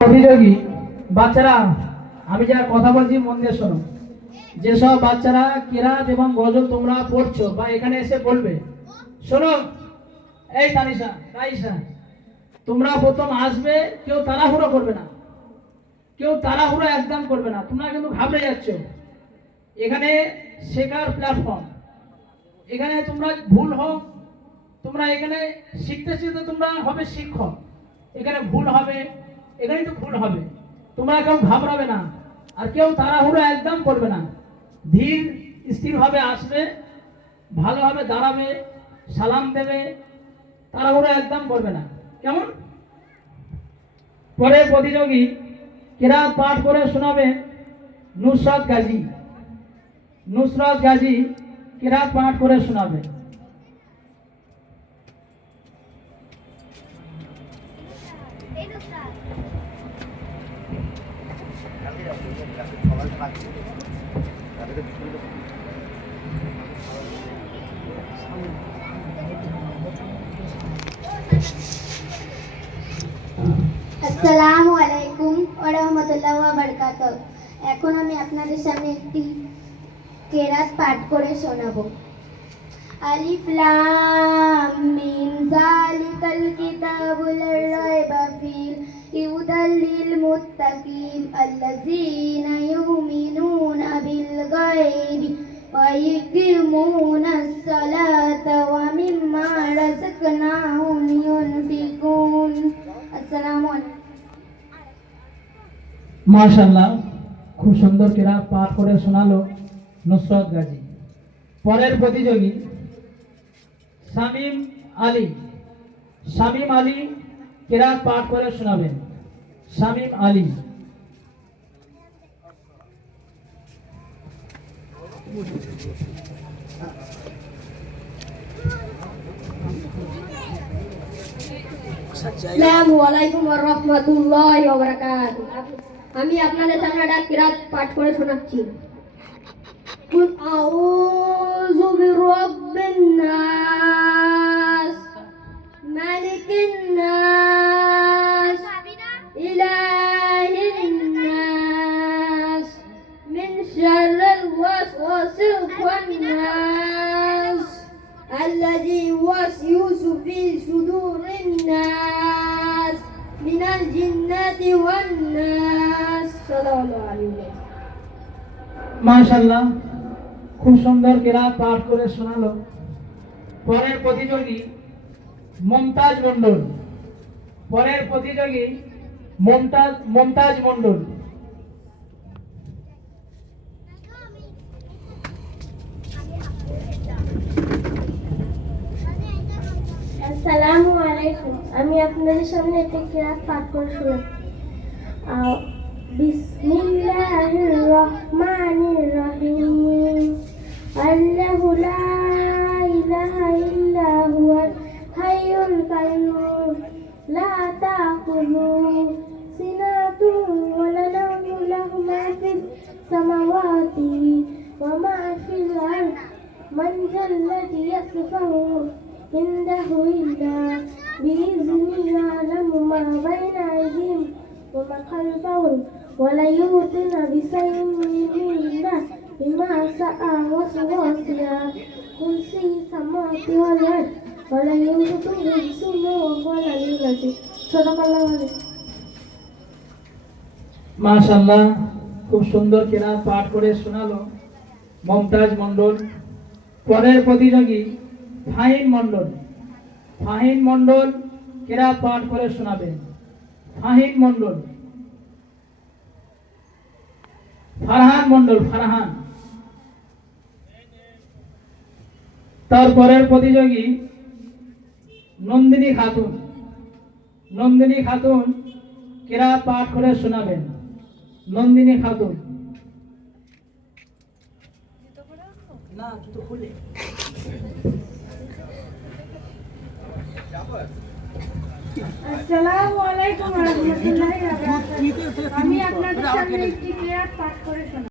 প্রতিযোগী বাচ্চারা, আমি যা কথা বলছি মন দিয়ে শোনো। যেসব বাচ্চারা কিরাত এবং গজল তোমরা পড়ছো বা এখানে এসে বলবে, শোনো, এই তানিশা, রাইসা, তোমরা প্রথম আসবে, কেউ তাড়াহুড়ো করবে না, কেউ তাড়াহুড়ো একদম করবে না। তোমরা কিন্তু ঘাবড়ে যাচ্ছ। এখানে শেখার প্ল্যাটফর্ম। এখানে তোমরা ভুল হোক, তোমরা এখানে শিখতে শিখতে তোমরা হবে শিক্ষক। এখানে ভুল হবে, এখানেই তো ভুল হবে। তোমরা কেউ ঘাবড়াবে না, আর কেউ তাড়াহুড়ো একদম করবে না। ধীর স্থিরভাবে আসবে, ভালোভাবে দাঁড়াবে, সালাম দেবে, তাড়াহুড়ো একদম করবে না, কেমন? পরে প্রতিযোগী কিরাত পাঠ করে শোনাবে নুসরাত গাজী। নুসরাত গাজী কিরাত পাঠ করে শোনাবে। আসসালামু আলাইকুম ওয়া রাহমাতুল্লাহি ওয়া বারাকাতুহু। এখন আমি আপনাদের সামনে একটি কেরাত পাঠ করে শোনাবো। আলিফ লাম মিম যালিকাল কিতাবু লা রাইবা ফিহি হুদাল লিল মুত্তাকিন আল্লাযীনা ইউমিনুনা বিল গায়বি ওয়া yuqimunas salata ওয়া মিম্মা রাযাকনাহুম ইউনফিকুন। আসসালামু আলাইকুম। মাশাআল্লাহ, খুব সুন্দর কিরাত পাঠ করে শোনালো নুসরাত গাজী। পরের প্রতিযোগী শামীম আলী। শামীম আলী কিরাত পাঠ করে শোনাবেন। শামীম আলী। আসসালামু আলাইকুম ওয়া রাহমাতুল্লাহি ওয়া বারাকাতুহু। আমি আপনাদের সামনে একটা কিরাত পাঠ করে শোনাচ্ছি। কুল আউযু বিরাব্বিন নাস মালিকিন নাস ইলাহিন নাস মিন শাররিল ওয়াসওয়াসিল খান্নাস الذي يوسوس في صدور الناس من الجنة والناس صلى الله عليه وسلم। মাশাআল্লাহ, খুব সুন্দর কিরাত পাঠ করে শোনালো। পরের প্রতিযোগী মমতাজ মণ্ডল। পরের প্রতিযোগী মমতাজ মণ্ডল। আসসালামু আলাইকুম। আমি আপনাদের সামনে একটা কিরাত পাঠ করে শোনাচ্ছি। বিসমিল্লাহির রহমানির রহিম। আল্লাহু লা ইলাহা ইল্লা হুয়াল হাইয়ুল কাইয়্যুম লা তাখুযুহু সিনাতুন ওয়া লা নাওmun লাহু মা ফিস সামাওয়াতি ওয়া মা ফিল আরদ মান যাল্লাযী ইয়াশফা'u عنده إلا بإذنه يعلم ما بين أيديهم وما خلفهم ولا يحيطون بشيء من علمه بما شاء وسع كرسيه السماوات والأرض ولا يحيطون بحفظه وهو العلي العظيم. صدق الله العظيم. মাশাআল্লাহ, খুব সুন্দর কিরাত পাঠ করে শোনালো মমতাজ মণ্ডল। পরের প্রতিযোগী ফাহিম মণ্ডল। ফাহিম মণ্ডল কিরাত পাঠ করে শোনাবেন। ফাহিম মণ্ডল। ফারহান মণ্ডল। ফারহান। তারপরের প্রতিযোগী নন্দিনী খাতুন। নন্দিনী খাতুন কিরাত পাঠ করে শোনাবেন। নন্দিনী খাতুন। না, জুতো খুলে। আসসালামু আলাইকুম ওয়া রাহমাতুল্লাহি ওয়া বারাকাতুহু। আমি আপনাদের সামনে একটি কিরাত পাঠ করে শোনাচ্ছি।